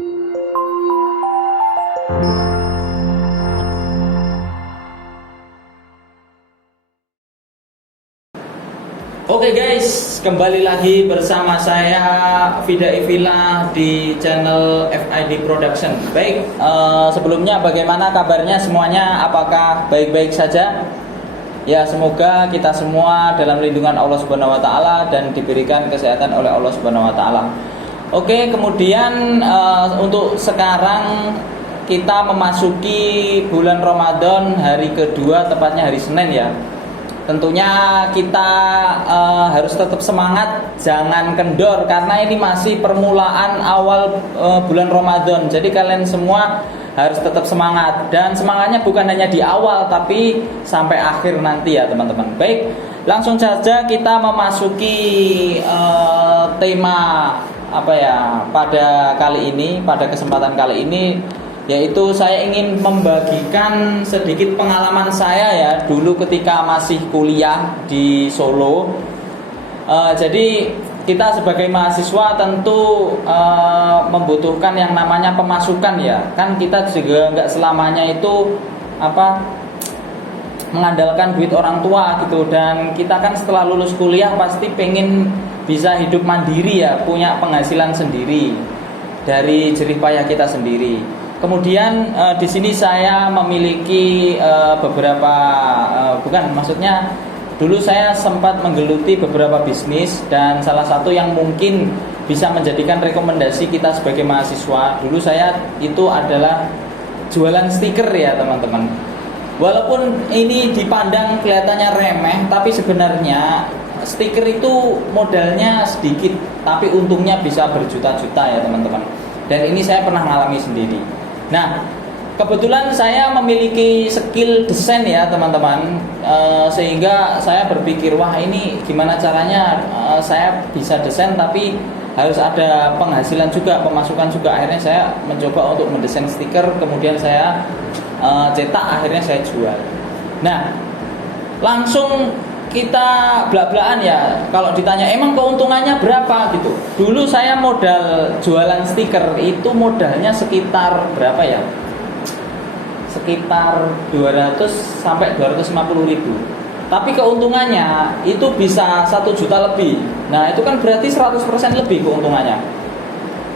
Oke guys, kembali lagi bersama saya Vida Ivila di channel FID Production. Baik, sebelumnya bagaimana kabarnya semuanya? Apakah baik-baik saja? Ya, semoga kita semua dalam lindungan Allah Subhanahu wa taala dan diberikan kesehatan oleh Allah Subhanahu wa taala. Oke, kemudian untuk sekarang kita memasuki bulan Ramadan, hari kedua, tepatnya hari Senin ya. Tentunya kita harus tetap semangat, jangan kendor, karena ini masih permulaan awal bulan Ramadan. Jadi kalian semua harus tetap semangat, dan semangatnya bukan hanya di awal tapi sampai akhir nanti ya teman-teman. Baik, langsung saja kita memasuki tema apa ya pada kali ini, pada kesempatan kali ini, yaitu saya ingin membagikan sedikit pengalaman saya ya dulu ketika masih kuliah di Solo. Jadi kita sebagai mahasiswa tentu membutuhkan yang namanya pemasukan ya. Kan kita juga nggak selamanya itu mengandalkan duit orang tua gitu. Dan kita kan setelah lulus kuliah pasti pengen bisa hidup mandiri ya, punya penghasilan sendiri dari jerih payah kita sendiri. Kemudian di sini saya memiliki beberapa dulu saya sempat menggeluti beberapa bisnis, dan salah satu yang mungkin bisa menjadikan rekomendasi kita sebagai mahasiswa dulu saya itu adalah jualan stiker ya teman-teman. Walaupun ini dipandang kelihatannya remeh, tapi sebenarnya stiker itu modalnya sedikit, tapi untungnya bisa berjuta-juta ya teman-teman. Dan ini saya pernah mengalami sendiri. Nah, kebetulan saya memiliki skill desain ya teman-teman, sehingga saya berpikir, wah ini gimana caranya saya bisa desain tapi harus ada penghasilan juga, pemasukan juga. Akhirnya saya mencoba untuk mendesain stiker, kemudian saya cetak, akhirnya saya jual. Nah, langsung kita belak-belakan ya, kalau ditanya emang keuntungannya berapa gitu. Dulu saya modal jualan stiker itu modalnya sekitar berapa ya, sekitar 200 sampai 250 ribu, tapi keuntungannya itu bisa 1 juta lebih. Nah itu kan berarti 100% lebih keuntungannya.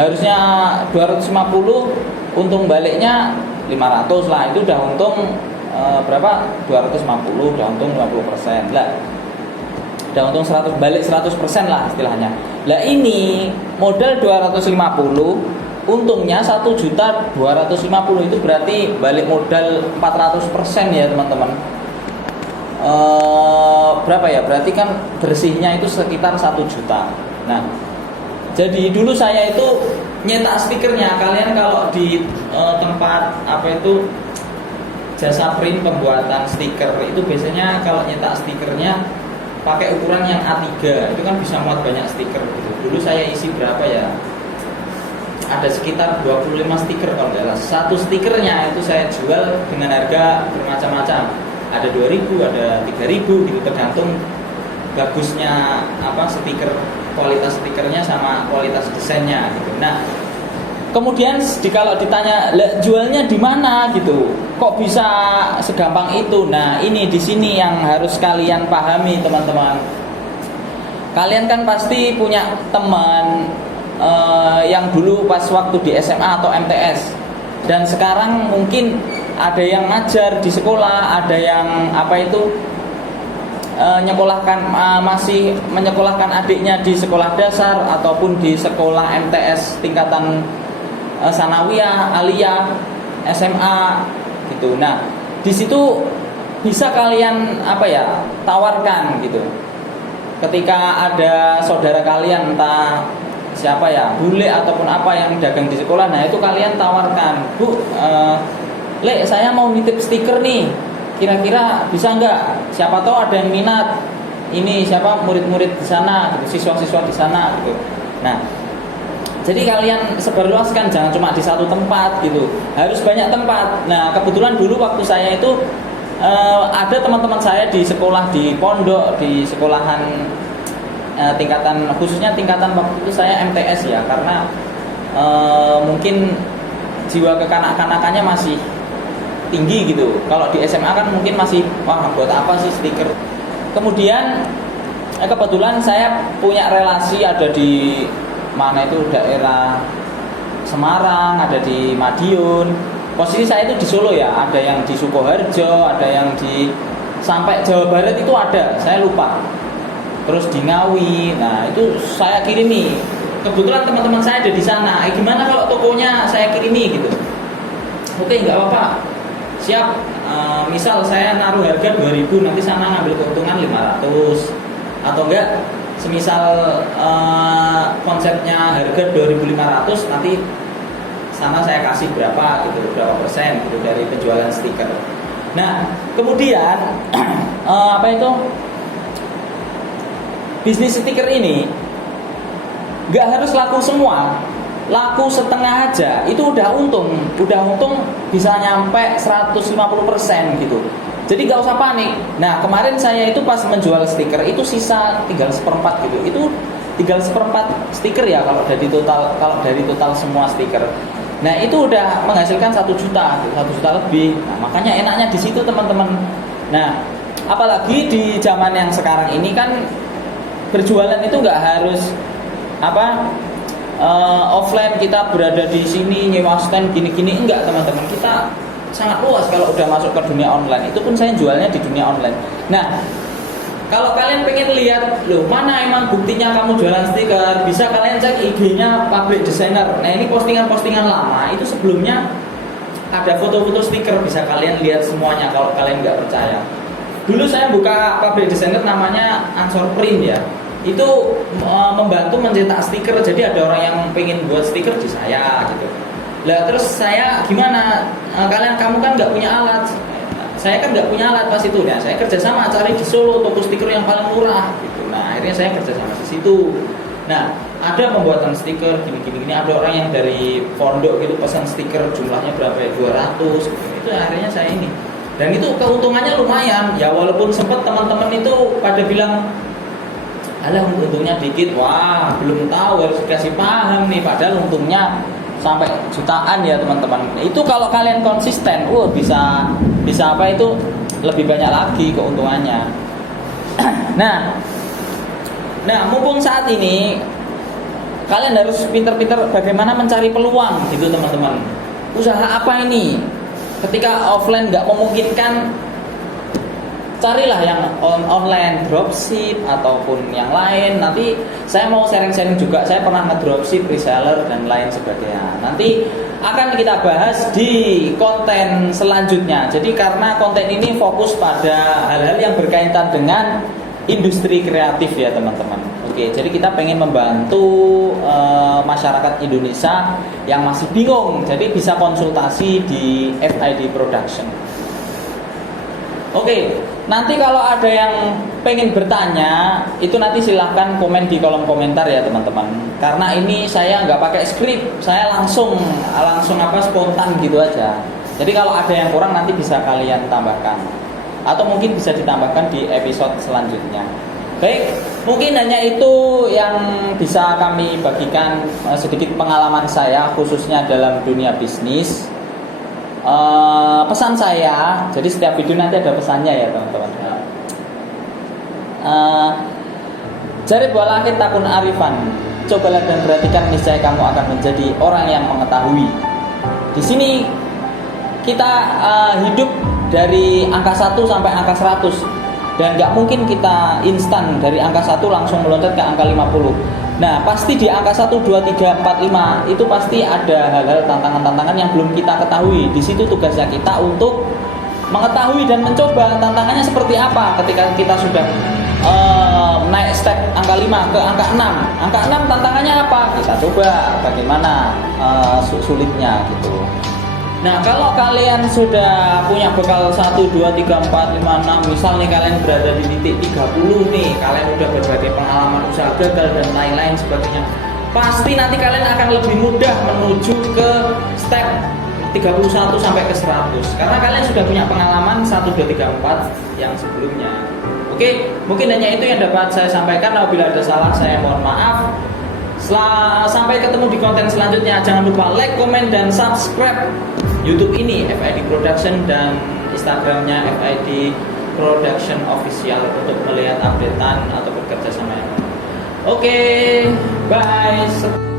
Harusnya 250, untung baliknya 500 lah, itu udah untung berapa? 250, udah untung 50% lah, udah untung 100, balik 100% lah istilahnya. Lah ini modal 250, untungnya 1.250.000, itu berarti balik modal 400% ya teman-teman. Berapa ya? Berarti kan bersihnya itu sekitar 1 juta. Nah, jadi dulu saya itu nyetak stikernya. Kalian kalau di tempat jasa print pembuatan stiker itu biasanya kalau nyetak stikernya pakai ukuran yang A3, itu kan bisa muat banyak stiker gitu. Dulu saya isi berapa ya? Ada sekitar 25 stiker kalau nggak salah. Satu stikernya itu saya jual dengan harga bermacam-macam. Ada 2.000, ada 3.000 gitu, tergantung bagusnya stiker, kualitas stikernya sama kualitas desainnya gitu. Nah, kemudian kalau ditanya jualnya di mana gitu, kok bisa segampang itu? Nah, ini di sini yang harus kalian pahami teman-teman. Kalian kan pasti punya teman yang dulu pas waktu di SMA atau MTS, dan sekarang mungkin ada yang ngajar di sekolah, ada yang masih menyekolahkan adiknya di sekolah dasar ataupun di sekolah MTS tingkatan sanawiyah, aliyah, SMA gitu. Nah, di situ bisa kalian tawarkan gitu. Ketika ada saudara kalian entah siapa ya, bule ataupun apa yang dagang di sekolah, nah itu kalian tawarkan, Bu, Le, saya mau nitip stiker nih, kira-kira bisa nggak? Siapa tahu ada yang minat. Ini siapa murid-murid di sana, gitu, siswa-siswa di sana gitu. Nah, jadi kalian sebarluaskan, jangan cuma di satu tempat gitu, harus banyak tempat. Nah, kebetulan dulu waktu saya itu ada teman-teman saya di sekolah, di pondok, di sekolahan tingkatan, khususnya tingkatan waktu itu saya MTS ya, karena mungkin jiwa kekanak-kanakannya masih tinggi gitu. Kalau di SMA kan mungkin masih, wah buat apa sih stiker. Kemudian kebetulan saya punya relasi ada di mana itu, daerah Semarang, ada di Madiun. Posisi saya itu di Solo ya, ada yang di Sukoharjo, ada yang di sampai Jawa Barat itu ada, saya lupa. Terus di Ngawi, nah itu saya kirimi. Kebetulan teman-teman saya ada di sana. Gimana kalau tokonya saya kirimi gitu? Oke, nggak apa-apa. Siap. Misal saya naruh harga 2.000, nanti sana ngambil keuntungan 500. Atau enggak, semisal konsepnya harga 2.500, nanti sana saya kasih berapa gitu, berapa persen gitu dari penjualan stiker. Nah, kemudian apa itu? Bisnis stiker ini nggak harus laku semua, laku setengah aja itu udah untung bisa nyampe 150% gitu. Jadi nggak usah panik. Nah, kemarin saya itu pas menjual stiker itu sisa tinggal 1/4 gitu. Itu tinggal 1/4 stiker ya kalau dari total semua stiker. Nah, itu udah menghasilkan 1 juta lebih. Nah, makanya enaknya di situ teman-teman. Nah, apalagi di zaman yang sekarang ini kan berjualan itu nggak harus offline, kita berada di sini nyewa stand gini-gini, enggak teman-teman. Kita sangat luas kalau udah masuk ke dunia online. Itu pun saya jualnya di dunia online. Nah, kalau kalian pengen lihat loh mana emang buktinya kamu jualan stiker, bisa kalian cek IG-nya Pabrik Desainer. Nah, ini postingan-postingan lama itu sebelumnya ada foto-foto stiker, bisa kalian lihat semuanya kalau kalian nggak percaya. Dulu saya buka Pabrik Desainer namanya Ansor Print ya. Itu membantu mencetak stiker. Jadi ada orang yang pengen buat stiker di saya gitu. Lah terus saya gimana? Kamu kan nggak punya alat. Saya kan nggak punya alat pas itu. Nah, saya kerjasama cari di Solo toko stiker yang paling murah gitu. Nah, akhirnya saya kerjasama di situ. Nah, ada pembuatan stiker gini. Ada orang yang dari pondok gitu pesan stiker jumlahnya berapa ya? 200 gitu. Itu akhirnya saya ini. Dan itu keuntungannya lumayan. Ya walaupun sempat teman-teman itu pada bilang, alah untungnya dikit. Wah, belum tahu, harus dikasih paham nih. Padahal untungnya sampai jutaan ya teman-teman. Itu kalau kalian konsisten, bisa apa itu lebih banyak lagi keuntungannya. Nah, mumpung saat ini kalian harus pinter-pinter bagaimana mencari peluang gitu teman-teman. Usaha apa ini? Ketika offline nggak memungkinkan, carilah yang online, dropship ataupun yang lain. Nanti saya mau sharing-sharing juga. Saya pernah nge-dropship, reseller dan lain sebagainya. Nanti akan kita bahas di konten selanjutnya. Jadi karena konten ini fokus pada hal-hal yang berkaitan dengan industri kreatif ya teman-teman. Oke, jadi kita pengen membantu masyarakat Indonesia yang masih bingung. Jadi bisa konsultasi di FID Production. Oke, nanti kalau ada yang pengen bertanya, itu nanti silahkan komen di kolom komentar ya teman-teman. Karena ini saya nggak pakai skrip, saya langsung spontan gitu aja. Jadi kalau ada yang kurang nanti bisa kalian tambahkan, atau mungkin bisa ditambahkan di episode selanjutnya. Baik, mungkin hanya itu yang bisa kami bagikan, sedikit pengalaman saya khususnya dalam dunia bisnis. Pesan saya, jadi setiap video nanti ada pesannya ya teman-teman. Jarib walakit takun arifan, cobalah dan perhatikan, niscaya kamu akan menjadi orang yang mengetahui. Di sini kita hidup dari angka 1 sampai angka 100, dan nggak mungkin kita instan dari angka 1 langsung meloncat ke angka 50. Nah, pasti di angka 1, 2, 3, 4, 5 itu pasti ada hal-hal tantangan-tantangan yang belum kita ketahui. Di situ tugasnya kita untuk mengetahui dan mencoba tantangannya seperti apa. Ketika kita sudah naik step angka 5 ke angka 6. Angka 6 tantangannya apa? Kita coba bagaimana sulitnya gitu. Nah, kalau kalian sudah punya bekal 1, 2, 3, 4, 5, 6, misal nih kalian berada di titik 30 nih, kalian udah berbagai pengalaman usaha gagal dan lain-lain sebagainya, pasti nanti kalian akan lebih mudah menuju ke step 31 sampai ke 100 karena kalian sudah punya pengalaman 1, 2, 3, 4 yang sebelumnya. Oke, mungkin hanya itu yang dapat saya sampaikan. Apabila ada salah, saya mohon maaf. Sampai ketemu di konten selanjutnya. Jangan lupa like, comment, dan subscribe YouTube ini FID Production dan Instagramnya FID Production Official untuk melihat updatean atau bekerja sama yang. Oke, bye.